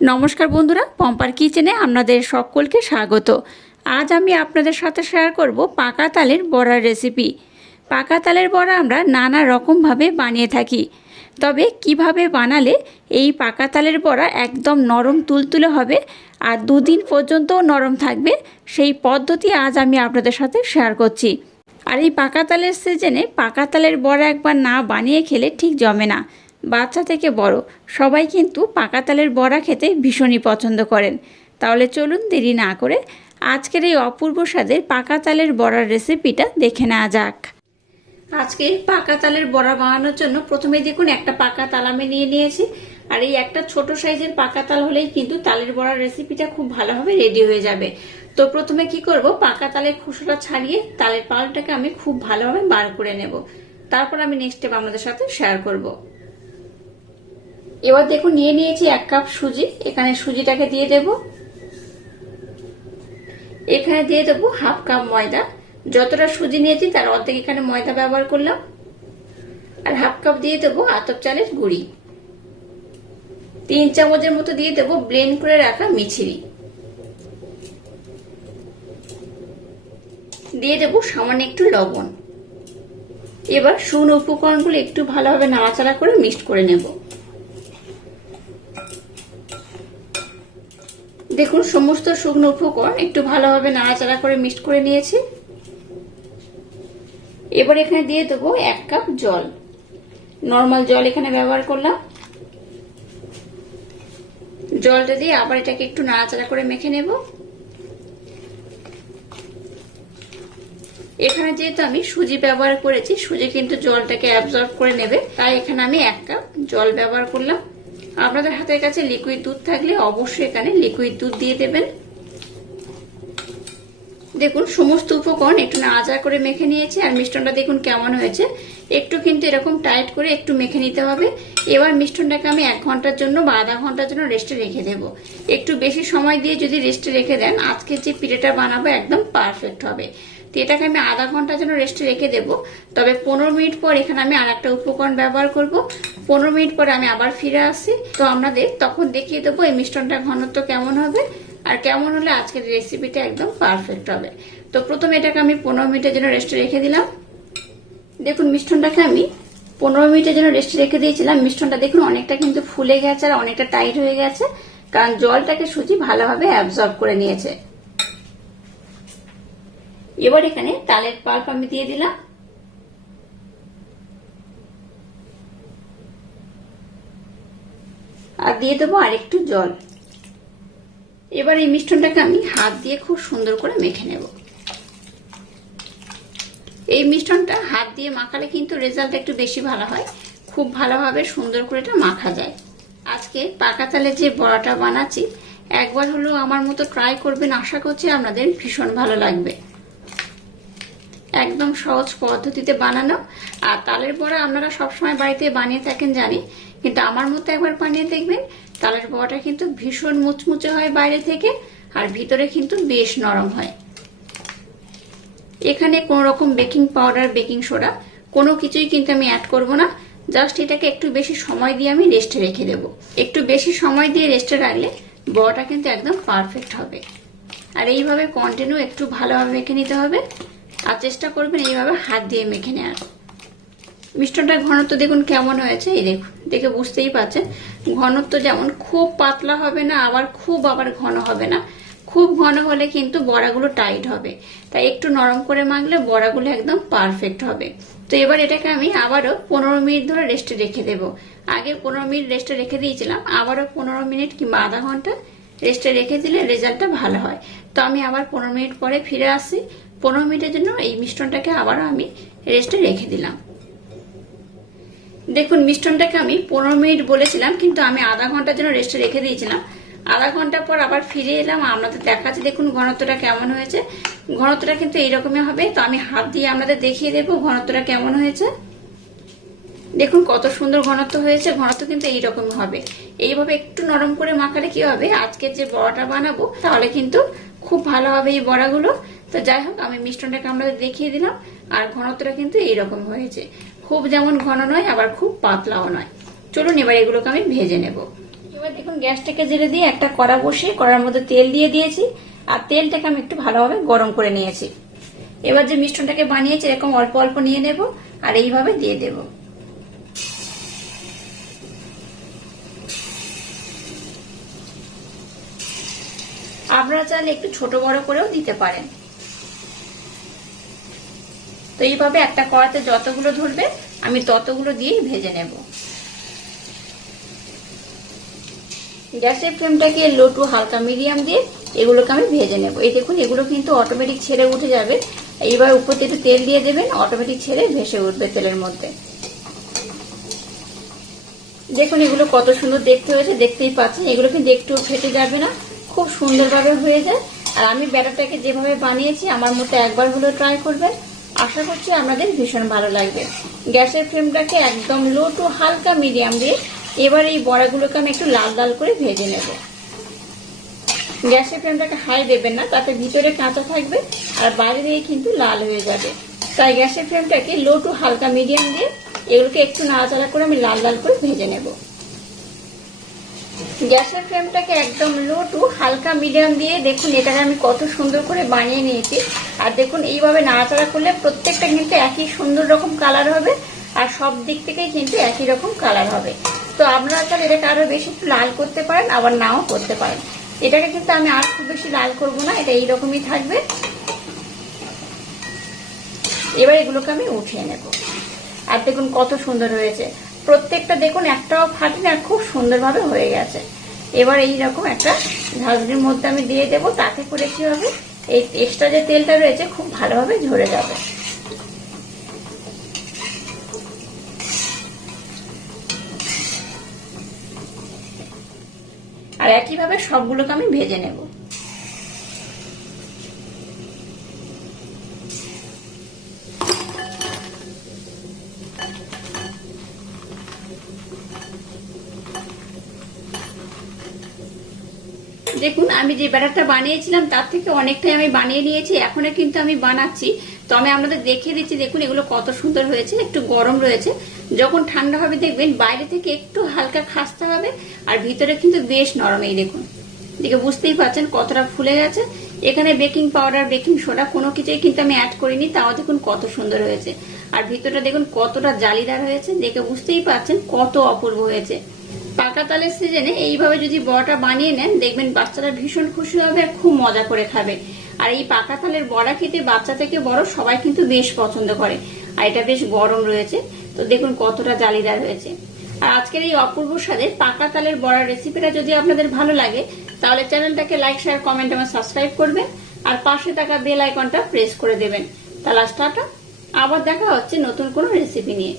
নমস্কার বন্ধুরা, পম্পার কিচেনে আপনাদের সকলকে স্বাগত। আজ আমি আপনাদের সাথে শেয়ার করব পাকা তালের বড়ার রেসিপি পাকা তালের বড়া আমরা নানা রকমভাবে বানিয়ে থাকি। তবে কীভাবে বানালে এই পাকা তালের বড়া একদম নরম তুলতুলে হবে আর দুদিন পর্যন্তও নরম থাকবে, সেই পদ্ধতি আজ আমি আপনাদের সাথে শেয়ার করছি। আর এই পাকা তালের সিজনে পাকা তালের বড়া একবার না বানিয়ে খেলে ঠিক জমে না। বাচ্চা থেকে বড়, সবাই কিন্তু পাকা তালের বড়া খেতে ভীষণই পছন্দ করেন। তাহলে চলুন দেরি না করে আজকের এই অপূর্ব স্বাদের পাকা তালের বড়ার রেসিপিটা দেখে নেওয়া যাক। আজকে পাকা তালের বড়া বানানোর জন্য প্রথমে দেখুন একটা পাকা তাল আমি নিয়ে নিয়েছি। আর এই একটা ছোট সাইজের পাকা তাল হলেই কিন্তু তালের বড়ার রেসিপিটা খুব ভালোভাবে রেডি হয়ে যাবে। তো প্রথমে কি করব? পাকা তালের খোসাটা ছাড়িয়ে তালের পালটাকে আমি খুব ভালোভাবে বার করে নেব। তারপর আমি নেক্সট স্টেপ আমাদের সাথে শেয়ার করব। এবার দেখুন, নিয়ে নিয়েছি এক কাপ সুজি। এখানে সুজিটাকে দিয়ে দেব। এখানে দিয়ে দেবো হাফ কাপ ময়দা। যতটা সুজি নিয়েছি, তার অর্ধেক এখানে ময়দা ব্যবহার করলাম। আর হাফ কাপ দিয়ে দেবো আতপ চালের গুঁড়ি। তিন চামচের মতো দিয়ে দেবো ব্লেন্ড করে রাখা মিছিরি। দিয়ে দেবো সামান্য একটু লবণ। এবার শুকনো উপকরণগুলো একটু ভালোভাবে নাড়াচাড়া করে মিক্সড করে নেব। দেখুন, সমস্ত শুকনো উপকরণ একটু ভালোভাবে নাড়াচাড়া করে মিক্সড করে নিয়েছি। এবার এখানে দিয়ে দেবো এক কাপ জল। নর্মাল জল এখানে ব্যবহার করলাম। জলটা দিয়ে আবার এটাকে একটু নাড়াচাড়া করে মেখে নেব। এখানে যেহেতু আমি সুজি ব্যবহার করেছি, সুজি কিন্তু জলটাকে অ্যাবজর্ব করে নেবে, তাই এখানে আমি এক কাপ জল ব্যবহার করলাম। আপনাদের হাতের কাছে লিকুইড দুধ থাকলে অবশ্যই এখানে লিকুইড দুধ দিয়ে দেবেন। দেখুন, সমস্ত উপকরণ একটু নাড়াচাড়া করে মেখে নিয়েছি। আর মিষ্টনটা দেখুন কেমন হয়েছে। একটু কিন্তু এরকম টাইট করে একটু মেখে নিতে হবে। এবার মিষ্টনটাকে আমি এক ঘণ্টার জন্য বা আধা ঘণ্টার জন্য রেস্টে রেখে দেব। একটু বেশি সময় দিয়ে যদি রেস্টে রেখে দেন আজকে যে পিঠেটা বানাবো একদম পারফেক্ট হবে। তো এটাকে আমি আধা ঘণ্টার জন্য রেস্টে রেখে দেব। তবে পনেরো মিনিট পর এখানে আমি আর একটা উপকরণ ব্যবহার করব। পনেরো মিনিট পরে আমি আবার ফিরে আসি। তো আপনাদের তখন দেখিয়ে দেবো এই মিষ্টনটা ঘনত্ব কেমন হবে আর কেমন হলে আজকের রেসিপিটা একদম পারফেক্ট হবে। তো প্রথমে এটাকে আমি পনেরো মিনিটের জন্য রেস্টে রেখে দিলাম। দেখুন মিষ্টনটাকে আমি পনেরো মিনিটের জন্য রেস্টে রেখে দিয়েছিলাম। মিষ্টনটা দেখুন অনেকটা কিন্তু ফুলে গেছে আর অনেকটা টাইট হয়ে গেছে। কারণ জলটাকে সুজি ভালোভাবে অ্যাবজর্ব করে নিয়েছে। এবার এখানে তালের পাল্প আমি দিয়ে দিলাম। আর দিয়ে দেবো আরেকটু জল। এবার এই মিষ্টনটাকে আমি হাত দিয়ে খুব সুন্দর করে মেখে নেব। এই মিষ্টনটা হাত দিয়ে মাখালে কিন্তু রেজাল্ট একটু বেশি ভালো হয়। খুব ভালোভাবে সুন্দর করে এটা মাখা যায়। আজকে পাকা তালে যে বড়াটা বানাচ্ছি, একবার হলেও আমার মতো ট্রাই করবেন। আশা করছি আপনাদের ভীষণ ভালো লাগবে। একদম সহজ পদ্ধতিতে বানানো। আর তালের বড়া আপনারা সবসময় বাড়িতে বানিয়ে থাকেন জানি, কিন্তু আমার মতো একবার বানিয়ে দেখবেন, তালের বড়াটা কিন্তু ভীষণ মুচমুচে হয় বাইরে থেকে, আর ভিতরে কিন্তু বেশ নরম হয়। এখানে কোনো রকম বেকিং পাউডার, বেকিং সোডা, কোনো কিছুই কিন্তু আমি অ্যাড করব না। জাস্ট এটাকে একটু বেশি সময় দিয়ে আমি রেস্টে রেখে দেব। একটু বেশি সময় দিয়ে রেস্টে রাখলে বড়াটা কিন্তু একদম পারফেক্ট হবে। আর এইভাবে কন্টিনিউ একটু ভালোভাবে মেখে নিতে হবে। আর চেষ্টা করবেন এইভাবে হাত দিয়ে মেখে নেওয়ার মিষ্টনটার ঘনত্ব দেখুন কেমন হয়েছে, এই দেখুন, দেখে বুঝতেই পারছেন। ঘনত্ব যেমন খুব পাতলা হবে না, আবার খুব আবার ঘন হবে না। খুব ঘন হলে কিন্তু বড়াগুলো টাইট হবে। তাই একটু নরম করে মাখলে বড়াগুলো একদম পারফেক্ট হবে। তো এবার এটাকে আমি আবারও পনেরো মিনিট ধরে রেস্টে রেখে দেব। আগে পনেরো মিনিট রেস্টে রেখে দিয়েছিলাম, আবারও পনেরো মিনিট কিংবা আধা ঘণ্টা রেস্টে রেখে দিলে রেজাল্টটা ভালো হয়। তো আমি আবার পনেরো মিনিট পরে ফিরে আসি পনেরো মিনিটের জন্য এই মিষ্টনটাকে আবারও আমি রেস্টে রেখে দিলাম। দেখুন মিষ্টনটাকে আমি পনেরো মিনিট বলেছিলাম, কিন্তু আমি আধা ঘণ্টার জন্য রেস্টে রেখে দিয়েছিলাম। আধা ঘণ্টা পর আবার ফিরে এলাম, আপনাদের দেখাচ্ছি, দেখুন ঘনত্বটা কেমন হয়েছে। ঘনত্বটা কিন্তু এইরকমই হবে, তো আমি হাত দিয়ে আপনাদের দেখিয়ে দেবো ঘনত্বটা কেমন হয়েছে। দেখুন, কত সুন্দর ঘনত্ব হয়েছে, ঘনত্ব কিন্তু এইরকম হবে। এইভাবে একটু নরম করে মাখালে কি হবে? আজকে যে বড়াটা বানাবো, তাহলে কিন্তু খুব ভালো হবে এই বড়াগুলো। তো যাই হোক, আমি মিষ্টনটাকে আমরা দেখিয়ে দিলাম, আর ঘনত্বটা কিন্তু এইরকম হয়েছে। খুব যেমন ঘন নয়, আবার খুব পাতলাও নয়। চলুন এবার এগুলোকে আমি ভেজে নেব। এবার দেখুন, গ্যাসটাকে জেলে দিয়ে একটা কড়া বসিয়ে কড়ার মধ্যে তেল দিয়ে দিয়েছি, আর তেলটাকে আমি একটু ভালোভাবে গরম করে নিয়েছি। এবার যে মিষ্টনটাকে বানিয়েছি, এরকম অল্প অল্প নিয়ে নেব, আর এইভাবে দিয়ে দেব। আপনারা চাইলে একটু ছোট বড় করেও দিতে পারেন। তো এইভাবে একটা কড়াতে যতগুলো ধরবে, আমি ততগুলো দিয়েই ভেজে নেব। গ্যাসের ফ্লেমটাকে লো টু হালকা মিডিয়াম দিয়ে এগুলোকে আমি ভেজে নেব। এই দেখুন, এগুলো কিন্তু অটোমেটিক ছেড়ে উঠে যাবে। এইবার উপর একটু তেল দিয়ে দেবেন অটোমেটিক ছেড়ে ভেসে উঠবে তেলের মধ্যে। দেখুন, এগুলো কত সুন্দর দেখতে হয়েছে, দেখতেই পাচ্ছেন। এগুলো কিন্তু একটু ফেটে যাবে না, খুব সুন্দরভাবে হয়ে যায়। আর আমি ব্যাটারটাকে যেভাবে বানিয়েছি, আমার মতো একবার হলেও ট্রাই করবেন। আশা করছি আপনাদের ভীষণ ভালো লাগবে। গ্যাসের ফ্লেমটাকে একদম লো টু হালকা মিডিয়াম দিয়ে এবার এই বড়াগুলোকে আমি একটু লাল লাল করে ভেজে নেব। গ্যাসের ফ্লেমটাকে হাই দেবেন না, তাতে ভিতরে কাঁচা থাকবে আর বাইরে দিয়ে কিন্তু লাল হয়ে যাবে। তাই গ্যাসের ফ্লেমটাকে লো টু হালকা মিডিয়াম দিয়ে এগুলোকে একটু নাড়াচাড়া করে আমি লাল লাল করে ভেজে নেব। গ্যাসের ফ্লেমটাকে একদম লো টু হালকা মিডিয়াম দিয়ে দেখুন এটাকে আমি কত সুন্দর করে বানিয়ে নিয়েছি। আর দেখুন এইভাবে নাড়াচাড়া করলে প্রত্যেকটা কিন্তু একই সুন্দর রকম কালার হবে আর সব দিক থেকেই কিন্তু একই রকম কালার হবে। তো আপনারা চাইলে এটাকে আরও বেশি একটু লাল করতে পারেন, আবার নাও করতে পারেন। এটাকে কিন্তু আমি আর খুব বেশি লাল করব না, এটা এইরকমই থাকবে। এবার এগুলোকে আমি উঠিয়ে নেব। আর দেখুন কত সুন্দর হয়েছে। প্রত্যেকটা দেখুন, একটাও ফাটি না, খুব সুন্দরভাবে হয়ে গেছে। এবার এই রকম একটা ঝাঁঝরির মধ্যে আমি দিয়ে দেব, তাতে করে কি হবে, এই এক্সট্রা যে তেলটা রয়েছে, খুব ভালোভাবে ঝরে যাবে। আর একইভাবে সবগুলোকে আমি ভেজে নেব। দেখুন, আমি যে ব্যাটারটা বানিয়েছিলাম, তার থেকে অনেকটাই আমি বানিয়ে নিয়েছি এখনও কিন্তু আমি বানাচ্ছি। তো আমি আপনাদের দেখিয়ে দিচ্ছি, দেখুন, এগুলো কত সুন্দর হয়েছে, একটু গরম রয়েছে। যখন ঠান্ডা হবে, দেখবেন, বাইরে থেকে একটু হালকা খাসতে হবে, আর ভিতরে কিন্তু বেশ নরম, এই দেখুন। দেখে বুঝতেই পারছেন কতটা ফুলে গেছে। এখানে বেকিং পাউডার, বেকিং সোডা, কোনো কিছুই কিন্তু আমি অ্যাড করিনি, তাও দেখুন কত সুন্দর হয়েছে। আর ভিতরটা দেখুন কতটা জালিদার হয়েছে, দেখে বুঝতেই পারছেন কত অপূর্ব হয়েছে। পাকা তালের সিজনে এইভাবে যদি বড়াটা বানিয়ে নেন, দেখবেন বাচ্চারা ভীষণ খুশি হবে আর খুব মজা করে খাবে। আর এই পাকা তালের বড়া খেতে বাচ্চা থেকে বড় সবাই কিন্তু বেশ পছন্দ করে। আর এটা বেশ গরম রয়েছে, তো দেখুন কতটা জালিদার হয়েছে। আর আজকের এই অপূর্ব স্বাদে পাকা তালের বড়ার রেসিপিটা যদি আপনাদের ভালো লাগে, তাহলে চ্যানেলটাকে লাইক শেয়ার কমেন্ট এবং সাবস্ক্রাইব করবেন। আর পাশে থাকা বেল আইকনটা প্রেস করে দেবেন। তাহলে আবার দেখা হচ্ছে নতুন কোনো রেসিপি নিয়ে।